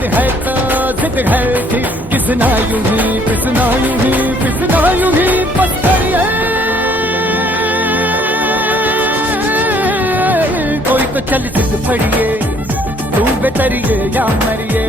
जिद है तो जिद है कि किसना यूं ही पिसना यूं ही पिसना यूं ही पत्थर है। कोई तो चल जिद पड़िए तू बेतरिए या मरिए।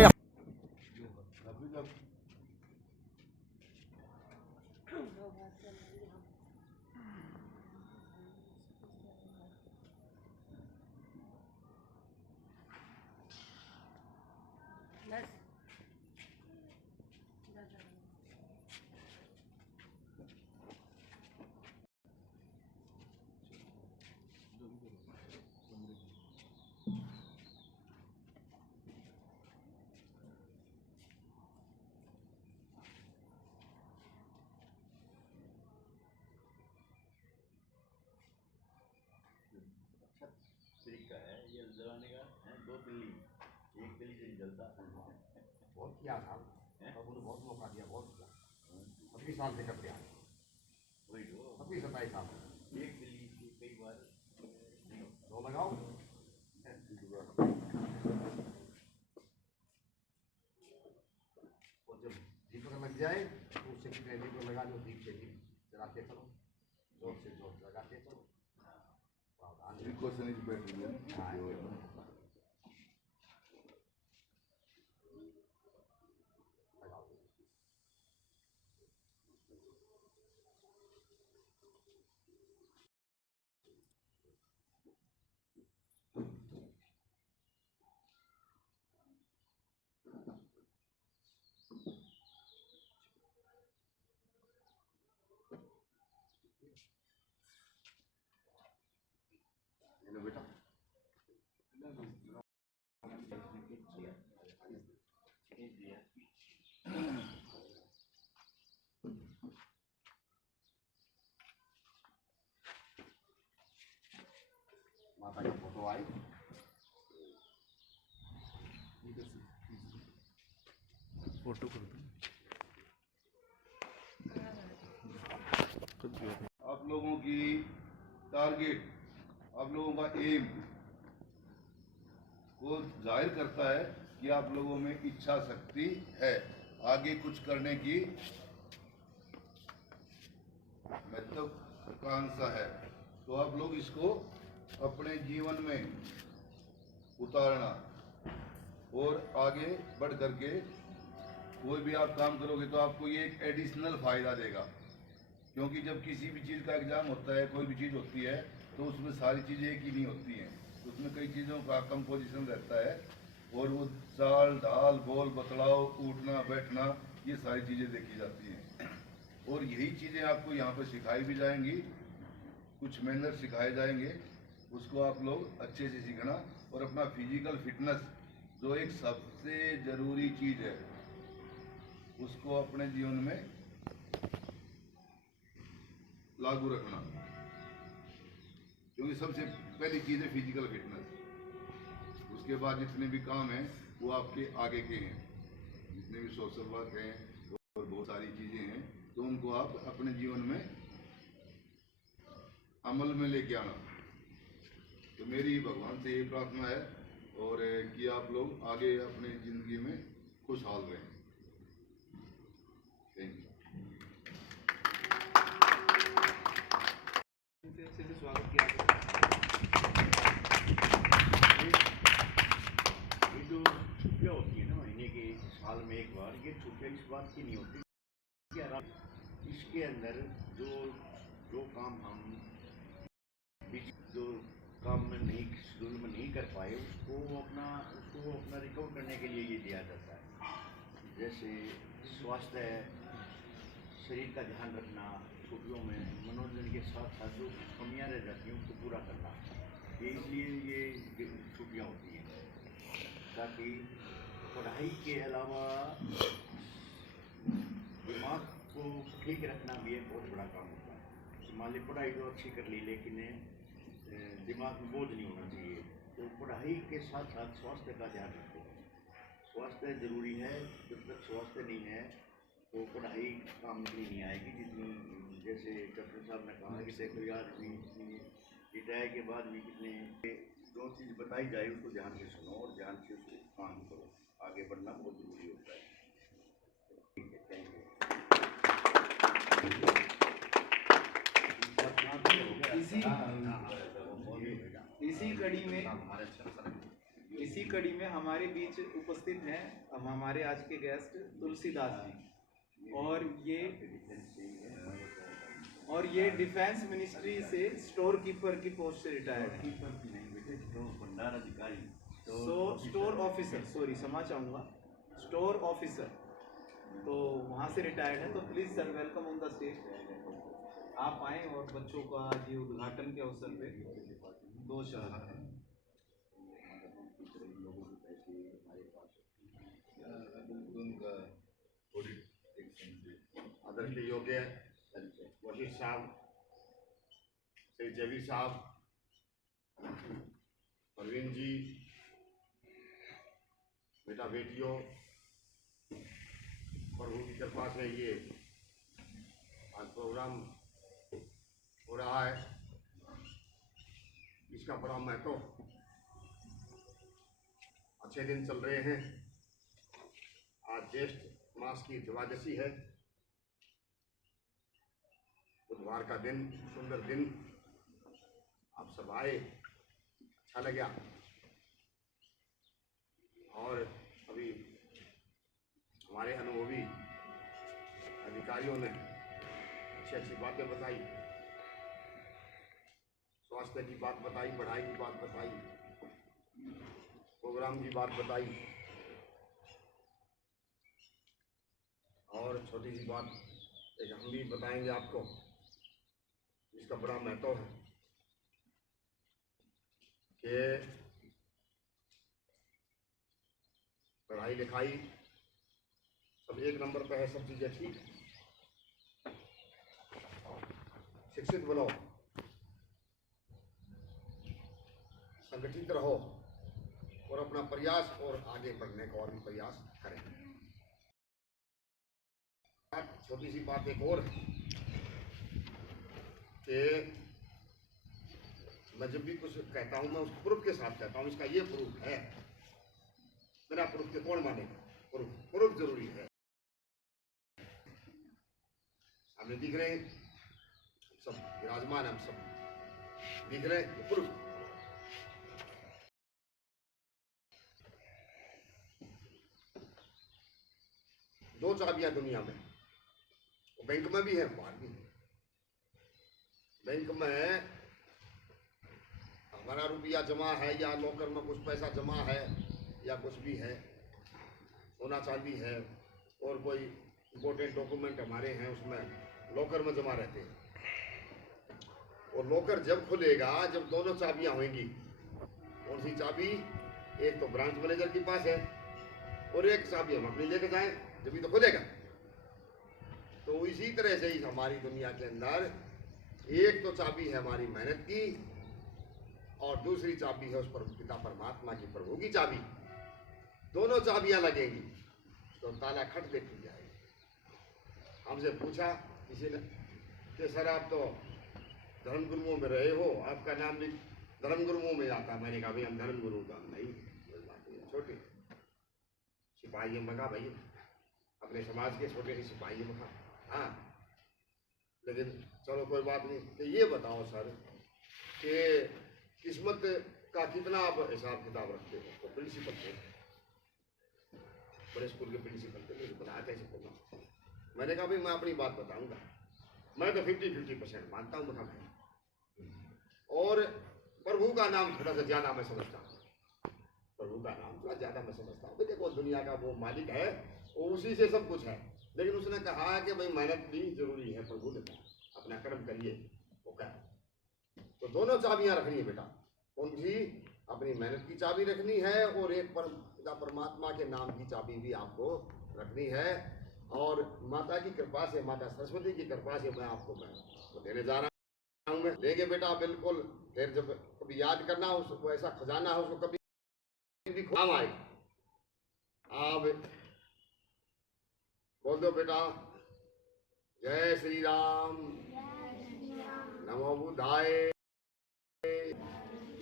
तरीका है ये जलाने का है। दो तिल्ली, एक तिल्ली से नहीं जलता। बहुत किया था और मुझे बहुत मौका दिया, बहुत किया। 25 साल से करते आए, वही तो 26-27 साल एक तिल्ली से कई बार दो लगाओ। और जब दीपक लग जाए तो उससे कितने दीपक लगा दो, दीप से दीप जलाते चलो, जोर से जोर लगाते चलो। बेटा माता की फोटो आई, फोटो कर दो। आप लोगों की टारगेट, आप लोगों का एम को जाहिर करता है कि आप लोगों में इच्छा शक्ति है, आगे कुछ करने की महत्वाकांक्षा है। तो आप लोग इसको अपने जीवन में उतारना और आगे बढ़ करके कोई भी आप काम करोगे तो आपको ये एक एडिशनल फायदा देगा। क्योंकि जब किसी भी चीज़ का एग्जाम होता है, कोई भी चीज़ होती है, तो उसमें सारी चीज़ें एक ही नहीं होती हैं, उसमें कई चीज़ों का कंपोजिशन रहता है और वो चाल ढाल बोल बतलाव उठना बैठना ये सारी चीज़ें देखी जाती हैं। और यही चीज़ें आपको यहाँ पर सिखाई भी जाएंगी, कुछ मैनर सिखाए जाएंगे, उसको आप लोग अच्छे से सीखना और अपना फिजिकल फिटनेस जो एक सबसे ज़रूरी चीज़ है उसको अपने जीवन में लागू रखना। क्योंकि सबसे पहली चीज़ है फिजिकल फिटनेस, उसके बाद जितने भी काम हैं वो आपके आगे के हैं, जितने भी सोशल वर्क हैं और बहुत सारी चीज़ें हैं, तो उनको आप अपने जीवन में अमल में लेके आना। तो मेरी भगवान से ये प्रार्थना है और कि आप लोग आगे अपने ज़िंदगी में खुशहाल रहें। Thank you. अच्छे से स्वागत किया गया। ये जो छुट्टियाँ होती है ना महीने के साल में एक बार, ये छुट्टियाँ इस बात की नहीं होती कि इसके अंदर जो जो काम हम जो काम में नहीं शेड्यूल में नहीं कर पाए उसको अपना रिकवर करने के लिए ये दिया जाता है। जैसे स्वास्थ्य है, शरीर का ध्यान रखना, छुट्टियों में मनोरंजन के साथ साथ जो कमियाँ रह जाती हैं उसको पूरा करना, ये इसलिए ये छुट्टियाँ होती हैं ताकि पढ़ाई के अलावा दिमाग को ठीक रखना भी एक बहुत बड़ा काम होता है। मान ली पढ़ाई तो अच्छी कर ली लेकिन दिमाग में बोझ नहीं होना चाहिए, तो पढ़ाई के साथ साथ स्वास्थ्य का ध्यान रखो। स्वास्थ्य जरूरी है, जब तक स्वास्थ्य नहीं है तो पढ़ाई काम इतनी नहीं आएगी जितनी, जैसे डॉक्टर साहब ने कहा कि देखो यार रिटायर के बाद भी कितने जो चीज़ बताई जाए उसको ध्यान से सुनो और ध्यान से उसको काम करो। आगे बढ़ना बहुत जरूरी होता है। ठीक है, थैंक यू। इसी कड़ी में हमारे बीच उपस्थित हैं हमारे आज के गेस्ट तुलसीदास जी, और ये डिफेंस मिनिस्ट्री से स्टोर कीपर की पोस्ट से रिटायर्ड है। भंडार अधिकारी, स्टोर ऑफिसर, सॉरी क्षमा चाहूँगा, स्टोर ऑफिसर, तो वहाँ से रिटायर्ड है। तो please sir, welcome on the stage. आप आए और बच्चों का ये उद्घाटन के अवसर पे दो शब्द हैं। आदरणीय योग्य वशिष्ठ साहब, श्री जबीर साहब, परवीन जी, बेटा बेटियों, प्रभु की कृपा से ये आज प्रोग्राम हो रहा है, इसका बड़ा महत्व। अच्छे दिन चल रहे हैं। आज ज्येष्ठ मास की द्वादशी है, बुधवार का दिन, सुंदर दिन। आप सब आए, अच्छा लगा। और अभी हमारे अनुभवी अधिकारियों ने अच्छी अच्छी बातें बताई, स्वास्थ्य की बात बताई, पढ़ाई की बात बताई, प्रोग्राम की बात बताई, और छोटी सी बात एक हम भी बताएंगे आपको, इसका बड़ा महत्व है कि पढ़ाई लिखाई सब एक नंबर पे है, सब चीज़ें ठीक, शिक्षित बनो, संगठित रहो और अपना प्रयास और आगे बढ़ने का और भी प्रयास करें। छोटी सी बात एक और कि मैं जब भी कुछ कहता हूँ मैं उस प्रूफ के साथ कहता हूँ। इसका ये प्रूफ है, बिना प्रूफ के कौन मानेगा? प्रूफ जरूरी है। सामने दिख रहे हैं, सब विराजमान, हम सब दिख रहे हैं, प्रूफ। दो चाबियां दुनिया में, बैंक में भी है, बाहर भी है। बैंक में हमारा रुपया जमा है या लॉकर में कुछ पैसा जमा है या कुछ भी है, सोना चांदी है और कोई इम्पोर्टेंट डॉक्यूमेंट हमारे हैं, उसमें लॉकर में जमा रहते हैं। और लॉकर जब खुलेगा, जब दोनों चाबियां होंगी, कौन सी चाबी? एक तो ब्रांच मैनेजर के पास है और एक चाबी हम अपनी लेके जाएं, जब भी तो खुलेगा। तो इसी तरह से ही हमारी दुनिया के अंदर एक तो चाबी है हमारी मेहनत की और दूसरी चाबी है उस पर पिता परमात्मा की, प्रभु की चाबी। दोनों चाबियां लगेंगी तो ताला खट दे खुल जाएगा। हमसे पूछा किसी ने कि सर आप तो धर्मगुरुओं में रहे हो, आपका नाम भी धर्मगुरुओं में आता। मैंने कहा भाई हम धर्मगुरु का नहीं, छोटे सिपाही में कहा भाई अपने समाज के छोटे से सिपाही में कहा, हाँ लेकिन चलो कोई बात नहीं। तो ये बताओ सर कि किस्मत का कितना आप हिसाब किताब रखते हो? तो प्रिंसिपल थे, बड़े स्कूल के प्रिंसिपल थे, मुझे बताया कैसे बोलना। मैंने कहा भाई मैं अपनी बात बताऊंगा, मैं तो 50-50% मानता हूँ भाई, और प्रभु का नाम थोड़ा सा ज्यादा मैं समझता हूँ, प्रभु का नाम थोड़ा ज्यादा मैं समझता हूँ। देखो दुनिया का वो मालिक है, वो उसी से सब कुछ है, लेकिन उसने कहा कि भाई मेहनत भी जरूरी है। प्रभु ने कहा अपना कर्म करिए, वो कहा। तो दोनों चाबियां रखनी है बेटा। कौन सी? अपनी मेहनत की चाबी रखनी है और एक पिता परमात्मा के नाम की चाबी भी आपको रखनी है। और माता की कृपा से, माता सरस्वती की कृपा से मैं आपको देने जा रहा हूँ। मैं लेंगे बेटा बिल्कुल। फिर जब कभी याद करना हो उसको, ऐसा खजाना है उसको कभी भी काम आए। आप बोल दो बेटा, जय श्री राम, नमो बुद्धाय,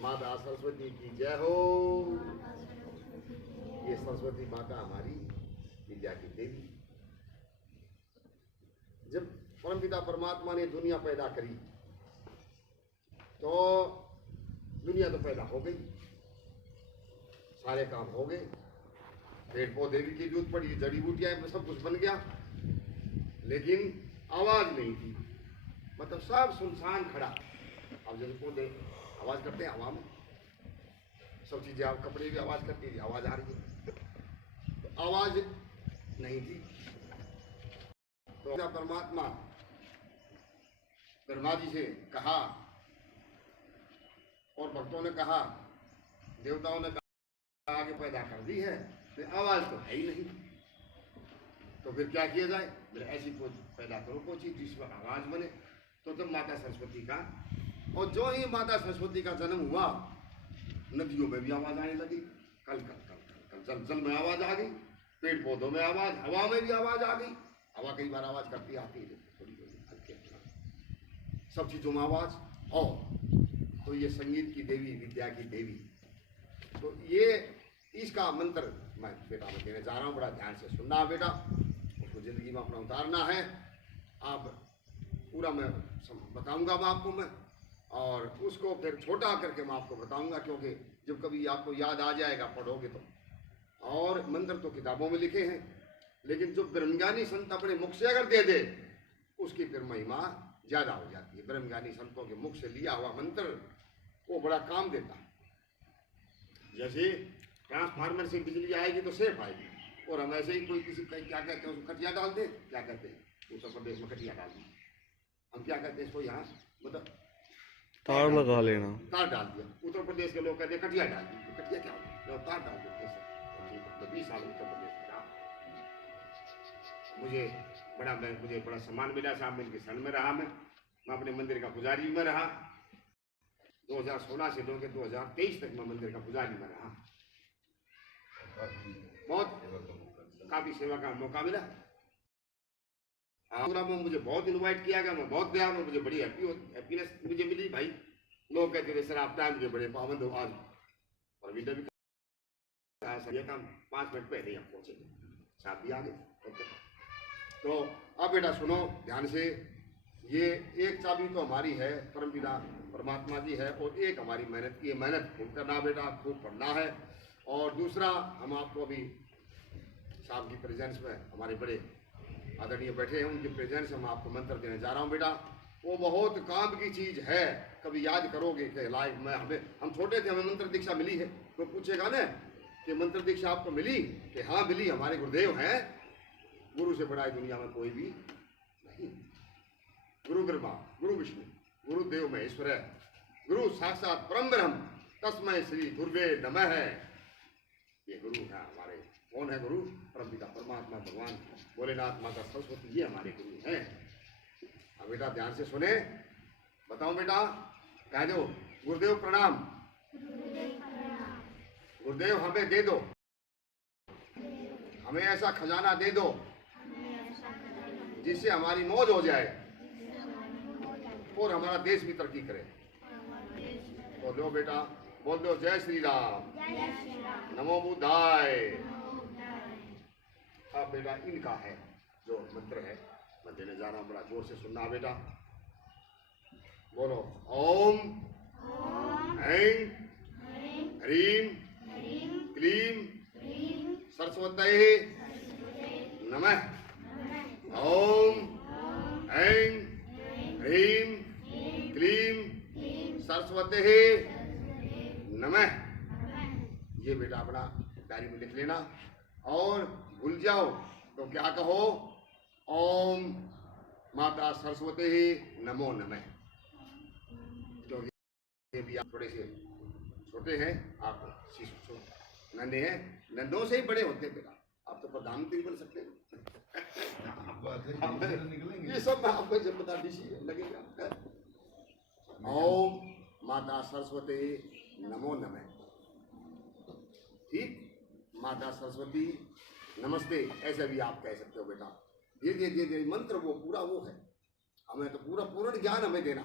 माता सरस्वती की जय हो। ये सरस्वती माता हमारी विद्या की देवी। जब परमपिता परमात्मा ने दुनिया पैदा करी तो दुनिया तो पैदा हो गई, सारे काम हो गए, पेड़ पौधे भी की जरूरत पड़ी, जड़ी बूटियां सब कुछ बन गया, लेकिन आवाज नहीं थी, मतलब सब सुनसान खड़ा। अब जैसे पौधे आवाज करते हैं हवा में, सब चीजें, आप कपड़े भी आवाज करती है, आवाज आ रही है, तो आवाज नहीं थी। तो परमात्मा ब्रह्मा जी से कहा और भक्तों ने कहा, देवताओं ने कहा आगे पैदा कर दी है, तो आवाज तो है ही नहीं, तो फिर क्या किया जाए? फिर ऐसी कोई पैदा करो कोई चीज जिसमें आवाज बने। तो जब माता सरस्वती का, और जो ही माता सरस्वती का जन्म हुआ, नदियों में भी आवाज आने लगी, कल कल कल कल कल जल में आवाज आ गई, पेड़ पौधों में आवाज, हवा में भी आवाज आ गई। हवा कई बार आवाज करती आती है, थोड़ी हल्की, सब चीजों में आवाज। और तो ये संगीत की देवी, विद्या की देवी, तो ये इसका मंत्र मैं बेटा में देने जा रहा हूँ। बड़ा ध्यान से सुनना बेटा, उसको जिंदगी में अपना उतारना है। आप पूरा मैं बताऊंगा मैं आपको, मैं और उसको फिर छोटा करके मैं आपको बताऊंगा, क्योंकि जब कभी आपको याद आ जाएगा पढ़ोगे तो। और मंत्र तो किताबों में लिखे हैं, लेकिन जो ब्रह्मज्ञानी संत अपने मुख से अगर दे दे, उसकी फिर महिमा ज्यादा हो जाती है। ब्रह्मज्ञानी संतों के मुख से लिया हुआ मंत्र वो बड़ा काम देता है। जैसे ट्रांसफार्मर से बिजली आएगी तो सेफ आएगी, और हम ऐसे ही कोई किसी क्या कहते हैं, उसको कटिया डाल दे, क्या कहते हैं उत्तर प्रदेश में कटिया डाल दी, हम क्या कहते हैं इसको यहाँ, मतलब तार लगा लेना, तार डाल दिया। उत्तर प्रदेश के लोग कहते हैं कटिया डाल दी, तो कटिया क्या होता है? तार डाल देते हैं। 20 साल उत्तर प्रदेश में रहा, मुझे बड़ा सम्मान मिला साहब, मैं इनके सन में रहा, मैं अपने मंदिर का पुजारी में रहा। 2016 से लेकर 2023 तक मैं मंदिर का पुजारी में रहा। बहुत काफी सेवा का मौका मिला। पूरा में मुझे बहुत इनवाइट किया गया, मैं बहुत गया, मुझे बड़ी हैप्पीनेस मुझे मिली भाई। लोग कहते थे सर आप टाइम के बड़े पाबंद हो आज, और भी ये काम 5 मिनट पहले आप पहुंचे, साथ भी आ गए। तो अब बेटा सुनो ध्यान से, ये एक चाबी तो हमारी है, परमपिता परमात्मा जी है, और एक हमारी मेहनत की, मेहनत खूब करना बेटा, खूब पढ़ना है। और दूसरा, हम आपको अभी साहब की प्रेजेंस में, हमारे बड़े आदरणीय बैठे हैं, उनकी प्रेजेंस हम आपको मंत्र देने जा रहा हूँ बेटा। वो बहुत काम की चीज है, कभी याद करोगे कि लाइफ में हम छोटे थे, हमें मंत्र दीक्षा मिली है, तो पूछेगा ना कि मंत्र दीक्षा आपको मिली, कि हाँ मिली, हमारे गुरुदेव हैं, गुरु से बड़ा दुनिया में कोई भी नहीं। गुरु ब्रह्मा, गुरु विष्णु, गुरुदेव महेश्वर, गुरु साक्षात परम ब्रह्म, तस्मै श्री गुरुवे नमः। ये गुरु है हमारे। कौन है गुरु? परमपिता परमात्मा भगवान भोलेनाथ, माता सरस्वती, ये हमारे गुरु हैं। अब बेटा ध्यान से सुने, बताओ बेटा, कह दो गुरुदेव प्रणाम, गुरुदेव हमें दे दो, हमें ऐसा खजाना दे दो जिससे हमारी मौज हो जाए और हमारा देश भी तरक्की करे। बोल दो बेटा, बोल दो जय श्री राम, नमो बुद्धाय। अब बेटा इनका है जो मंत्र है, मैं देने जा रहा हूँ, बड़ा जोर से सुनना बेटा। बोलो ओम ऐं ह्रीं क्लीं सरस्वतये नमः। ओम ऐं ह्रीं क्लीं सरस्वतये नमः। ये बेटा अपना डायरी में लिख लेना, और भूल जाओ तो क्या कहो, ओम माता सरस्वती नमो नमः। तो ये भी आप थोड़े से छोटे हैं, आप शिशु नन्हे हैं, नन्हों से ही बड़े होते हैं बेटा, आप तो प्रधानमंत्री बन सकते हैं। ये सब मैं आपको जब बता दीजिए लगेगा। ओम माता सरस्वती नमो नमः। ठीक, माता सरस्वती नमस्ते, ऐसा भी आप कह सकते हो बेटा। धीरे धीरे मंत्र वो पूरा वो है, हमें तो पूरा पूर्ण ज्ञान हमें देना।